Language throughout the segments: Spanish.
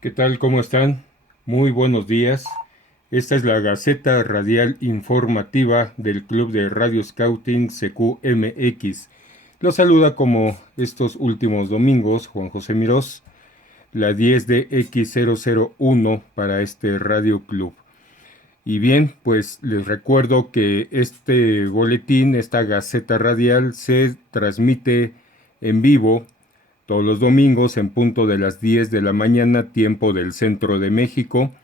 ¿Qué tal? ¿Cómo están? Muy buenos días. Esta es la Gaceta Radial Informativa del Club de Radio Scouting CQMX. Los saluda como estos últimos domingos Juan José Mirós, la 10 de X001 para este Radio Club. Y bien, pues les recuerdo que este boletín, esta Gaceta Radial, se transmite en vivo todos los domingos en punto de las 10 de la mañana, tiempo del centro de México,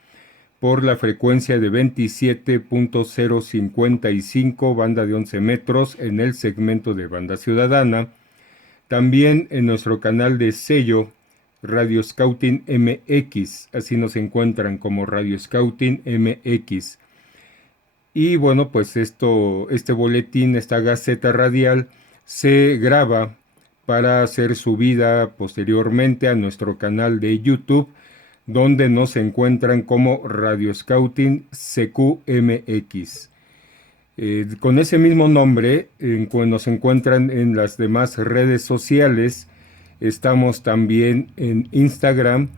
por la frecuencia de 27.055, banda de 11 metros, en el segmento de banda ciudadana. También en nuestro canal de sello Radio Scouting MX, así nos encuentran como Radio Scouting MX. Y bueno, pues este boletín, esta gaceta radial, se graba para ser subida posteriormente a nuestro canal de YouTube, donde nos encuentran como Radio Scouting CQMX. Con ese mismo nombre nos encuentran en las demás redes sociales. Estamos también en Instagram,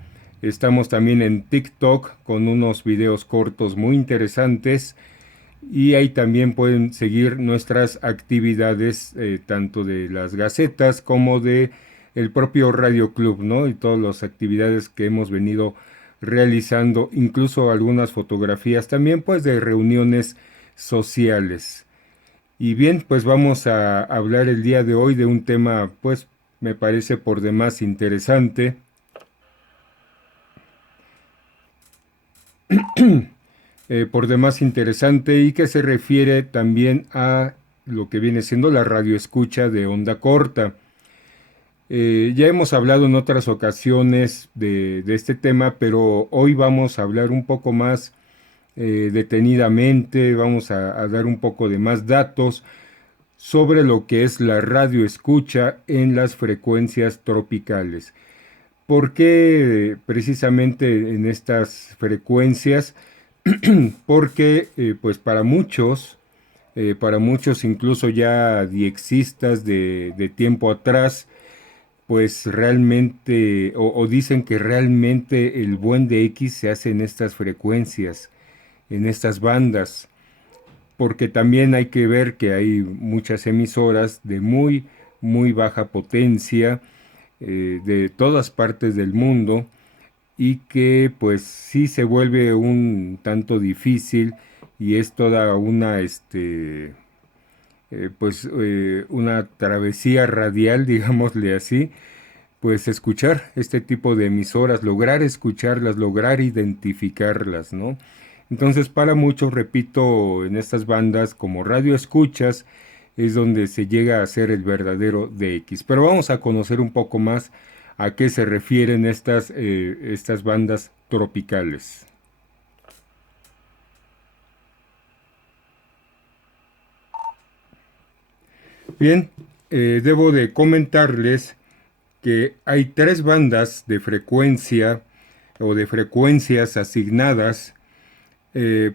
estamos también en TikTok con unos videos cortos muy interesantes. Y ahí también pueden seguir nuestras actividades, tanto de las gacetas como de el propio Radio Club, ¿no? Y todas las actividades que hemos venido realizando, incluso algunas fotografías también, pues, de reuniones sociales. Y bien, pues vamos a hablar el día de hoy de un tema, pues, me parece por demás interesante. Por demás interesante y que se refiere también a lo que viene siendo la radioescucha de onda corta. Ya hemos hablado en otras ocasiones de este tema, pero hoy vamos a hablar un poco más detenidamente, vamos a dar un poco de más datos sobre lo que es la radioescucha en las frecuencias tropicales. ¿Por qué precisamente en estas frecuencias? Porque pues para muchos incluso ya diexistas de tiempo atrás, pues realmente, o dicen que realmente el buen de X se hace en estas frecuencias, en estas bandas, porque también hay que ver que hay muchas emisoras de muy baja potencia, de todas partes del mundo, y que pues sí se vuelve un tanto difícil y es toda una una travesía radial, digámosle así, pues escuchar este tipo de emisoras, lograr escucharlas, lograr identificarlas, ¿no? Entonces, para muchos, repito, en estas bandas como radio escuchas es donde se llega a ser el verdadero DX. Pero vamos a conocer un poco más a qué se refieren estas bandas tropicales. Bien, debo de comentarles que hay tres bandas de frecuencia o de frecuencias asignadas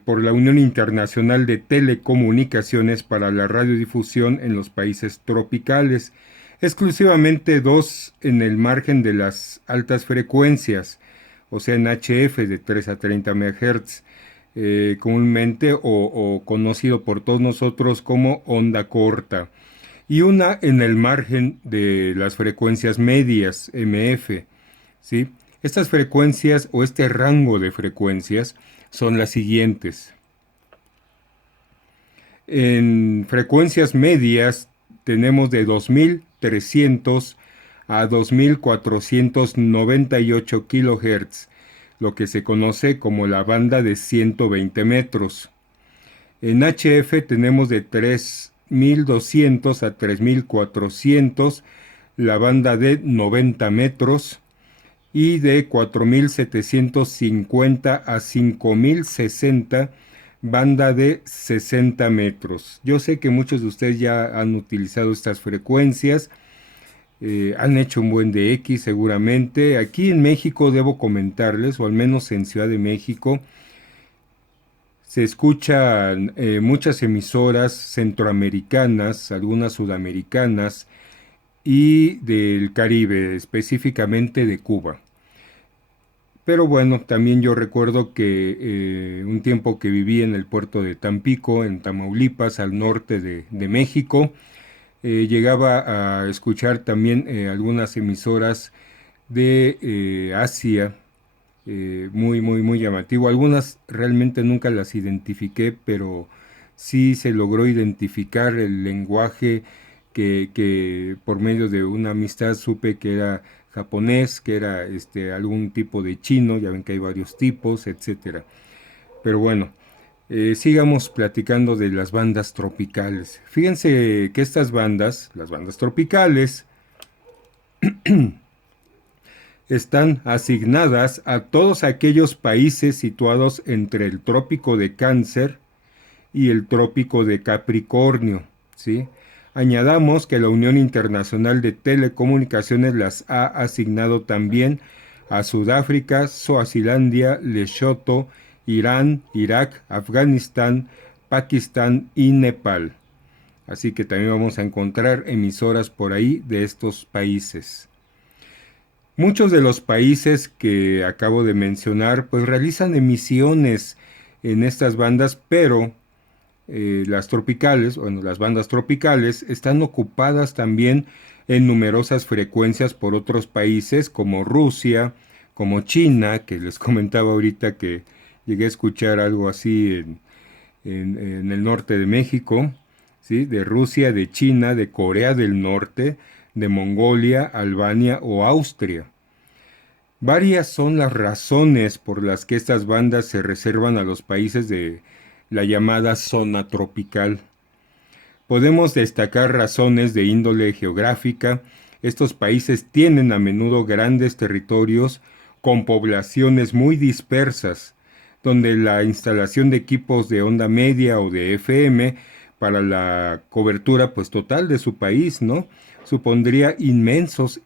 por la Unión Internacional de Telecomunicaciones para la radiodifusión en los países tropicales, exclusivamente dos en el margen de las altas frecuencias, o sea en HF de 3 a 30 MHz, comúnmente o conocido por todos nosotros como onda corta, y una en el margen de las frecuencias medias, MF, ¿sí? Estas frecuencias o este rango de frecuencias son las siguientes. En frecuencias medias tenemos de 2300 a 2498 kHz, lo que se conoce como la banda de 120 metros. En HF tenemos de 3200 a 3400, la banda de 90 metros, y de 4750 a 5060, banda de 60 metros. Yo sé que muchos de ustedes ya han utilizado estas frecuencias, han hecho un buen de X seguramente. Aquí en México debo comentarles, o al menos en Ciudad de México, se escuchan muchas emisoras centroamericanas, algunas sudamericanas y del Caribe, específicamente de Cuba. Pero bueno, también yo recuerdo que un tiempo que viví en el puerto de Tampico, en Tamaulipas, al norte de México, llegaba a escuchar también algunas emisoras de Asia, muy llamativo. Algunas realmente nunca las identifiqué, pero sí se logró identificar el lenguaje que por medio de una amistad supe que era japonés, que era algún tipo de chino, ya ven que hay varios tipos, etcétera. Pero bueno, sigamos platicando de las bandas tropicales. Fíjense que estas bandas, las bandas tropicales, están asignadas a todos aquellos países situados entre el trópico de Cáncer y el trópico de Capricornio, ¿sí? Añadamos que la Unión Internacional de Telecomunicaciones las ha asignado también a Sudáfrica, Suazilandia, Lesotho, Irán, Irak, Afganistán, Pakistán y Nepal. Así que también vamos a encontrar emisoras por ahí de estos países. Muchos de los países que acabo de mencionar pues realizan emisiones en estas bandas, pero las tropicales, bueno, las bandas tropicales están ocupadas también en numerosas frecuencias por otros países como Rusia, como China, que les comentaba ahorita que llegué a escuchar algo así en el norte de México, ¿sí? De Rusia, de China, de Corea del Norte, de Mongolia, Albania o Austria. Varias son las razones por las que estas bandas se reservan a los países de la llamada zona tropical. Podemos destacar razones de índole geográfica. Estos países tienen a menudo grandes territorios con poblaciones muy dispersas, donde la instalación de equipos de onda media o de FM para la cobertura pues total de su país, ¿no? Supondría inmensos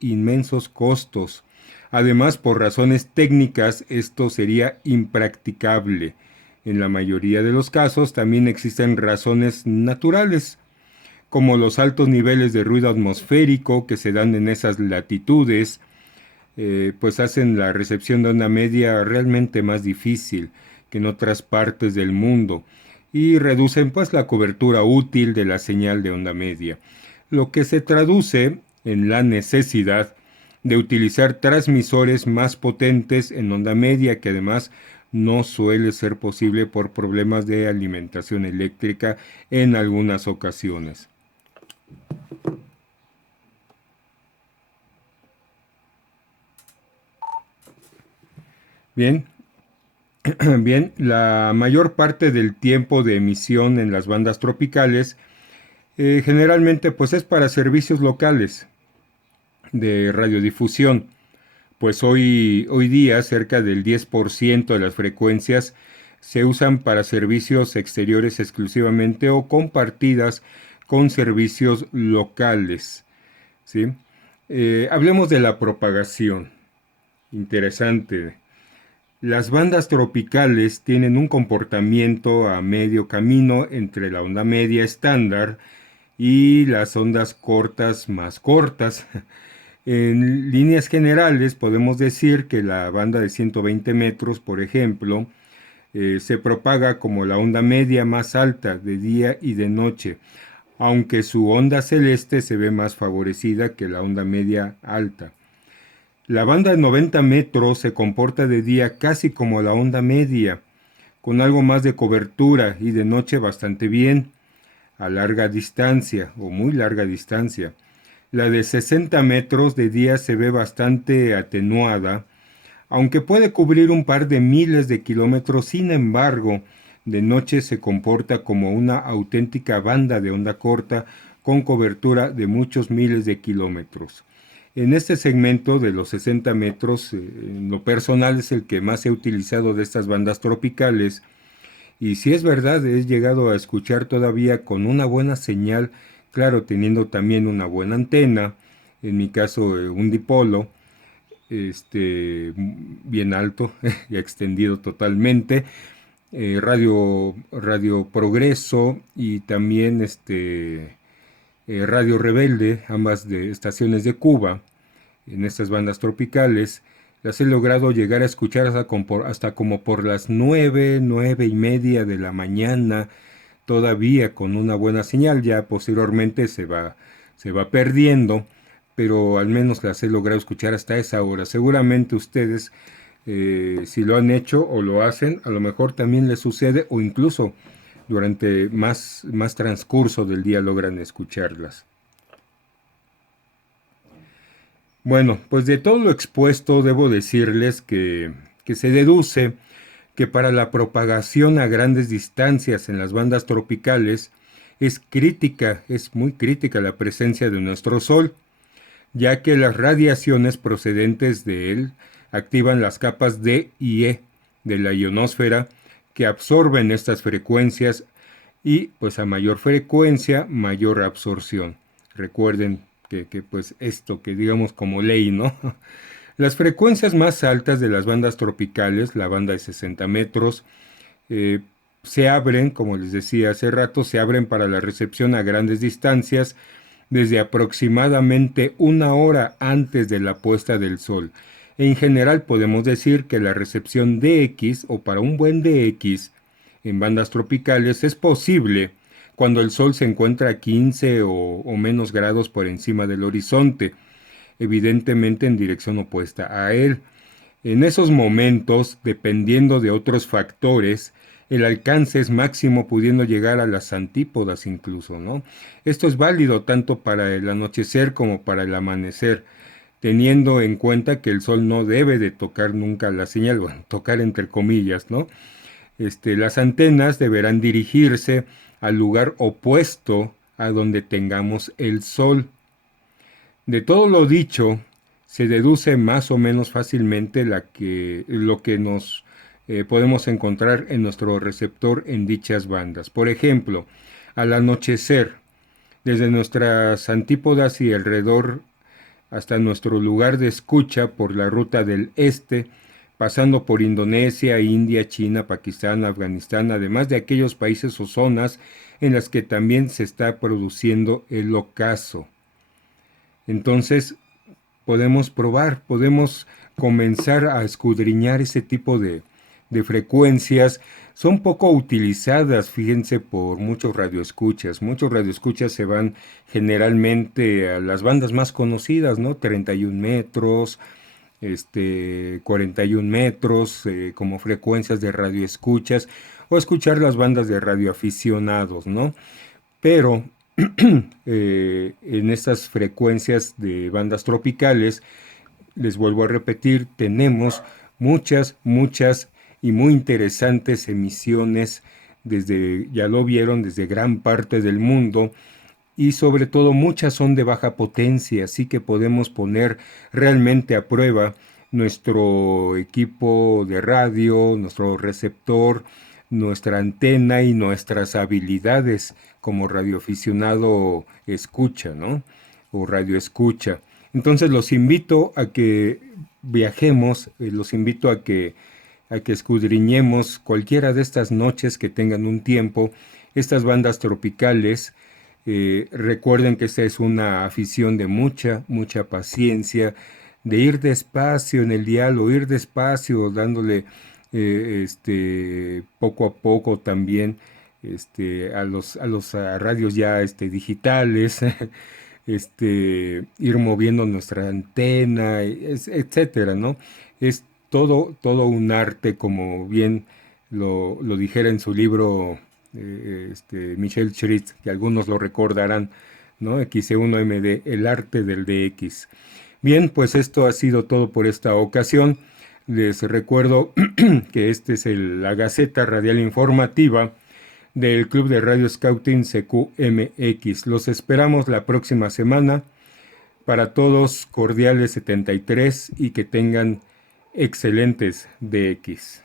costos. Además, por razones técnicas, esto sería impracticable. En la mayoría de los casos también existen razones naturales, como los altos niveles de ruido atmosférico que se dan en esas latitudes, pues hacen la recepción de onda media realmente más difícil que en otras partes del mundo y reducen pues la cobertura útil de la señal de onda media, lo que se traduce en la necesidad de utilizar transmisores más potentes en onda media, que además no suele ser posible por problemas de alimentación eléctrica en algunas ocasiones. Bien, bien, la mayor parte del tiempo de emisión en las bandas tropicales generalmente pues es para servicios locales de radiodifusión, pues hoy día cerca del 10% de las frecuencias se usan para servicios exteriores exclusivamente o compartidas con servicios locales, ¿sí? Hablemos de la propagación. Interesante. Las bandas tropicales tienen un comportamiento a medio camino entre la onda media estándar y las ondas cortas más cortas. En líneas generales podemos decir que la banda de 120 metros, por ejemplo, se propaga como la onda media más alta de día y de noche, aunque su onda celeste se ve más favorecida que la onda media alta. La banda de 90 metros se comporta de día casi como la onda media, con algo más de cobertura y de noche bastante bien, a larga distancia o muy larga distancia. La de 60 metros de día se ve bastante atenuada, aunque puede cubrir un par de miles de kilómetros, sin embargo, de noche se comporta como una auténtica banda de onda corta con cobertura de muchos miles de kilómetros. En este segmento de los 60 metros, en lo personal es el que más he utilizado de estas bandas tropicales, y si es verdad, he llegado a escuchar todavía con una buena señal, claro, teniendo también una buena antena, en mi caso un dipolo, bien alto y extendido totalmente, Radio Progreso y también Radio Rebelde, ambas de estaciones de Cuba, en estas bandas tropicales. las he logrado llegar a escuchar hasta como por las 9:30 de la mañana, todavía con una buena señal. Ya posteriormente se va perdiendo, pero al menos las he logrado escuchar hasta esa hora. Seguramente ustedes, si lo han hecho o lo hacen, a lo mejor también les sucede, o incluso durante más transcurso del día logran escucharlas. Bueno, pues de todo lo expuesto debo decirles que se deduce que para la propagación a grandes distancias en las bandas tropicales es muy crítica la presencia de nuestro Sol, ya que las radiaciones procedentes de él activan las capas D y E de la ionosfera que absorben estas frecuencias y pues a mayor frecuencia, mayor absorción. Recuerden que pues esto que digamos como ley, ¿no? Las frecuencias más altas de las bandas tropicales, la banda de 60 metros, eh, se abren, como les decía hace rato, se abren para la recepción a grandes distancias desde aproximadamente una hora antes de la puesta del sol. En general podemos decir que la recepción DX o para un buen DX en bandas tropicales es posible cuando el sol se encuentra a 15 o menos grados por encima del horizonte, evidentemente en dirección opuesta a él. En esos momentos, dependiendo de otros factores, el alcance es máximo pudiendo llegar a las antípodas incluso, ¿no? Esto es válido tanto para el anochecer como para el amanecer, teniendo en cuenta que el sol no debe de tocar nunca la señal, bueno, tocar entre comillas, ¿no? Las antenas deberán dirigirse al lugar opuesto a donde tengamos el sol. De todo lo dicho, se deduce más o menos fácilmente lo que nos podemos encontrar en nuestro receptor en dichas bandas. Por ejemplo, al anochecer, desde nuestras antípodas y alrededor hasta nuestro lugar de escucha por la ruta del este, pasando por Indonesia, India, China, Pakistán, Afganistán, además de aquellos países o zonas en las que también se está produciendo el ocaso. Entonces, podemos comenzar a escudriñar ese tipo de frecuencias. Son poco utilizadas, fíjense, por muchos radioescuchas. Muchos radioescuchas se van generalmente a las bandas más conocidas, ¿no? 31 metros, 41 metros, como frecuencias de radioescuchas, o escuchar las bandas de radioaficionados, ¿no? Pero en estas frecuencias de bandas tropicales, les vuelvo a repetir, tenemos muchas y muy interesantes emisiones desde, ya lo vieron, desde gran parte del mundo, y sobre todo muchas son de baja potencia, así que podemos poner realmente a prueba nuestro equipo de radio, nuestro receptor, nuestra antena y nuestras habilidades como radioaficionado escucha, ¿no? O radio escucha. Entonces los invito a que viajemos, los invito a que escudriñemos cualquiera de estas noches que tengan un tiempo, estas bandas tropicales. Recuerden que esta es una afición de mucha paciencia, de ir despacio en el diálogo, ir despacio, dándole poco a poco también a radios ya digitales, ir moviendo nuestra antena, etcétera, ¿no? Es todo un arte, como bien lo dijera en su libro Michel Schritt, que algunos lo recordarán, ¿no? XE1MD, el arte del DX. Bien, pues esto ha sido todo por esta ocasión. Les recuerdo que es la Gaceta Radial Informativa del Club de Radio Scouting CQMX. Los esperamos la próxima semana. Para todos, cordiales 73 y que tengan excelentes DX.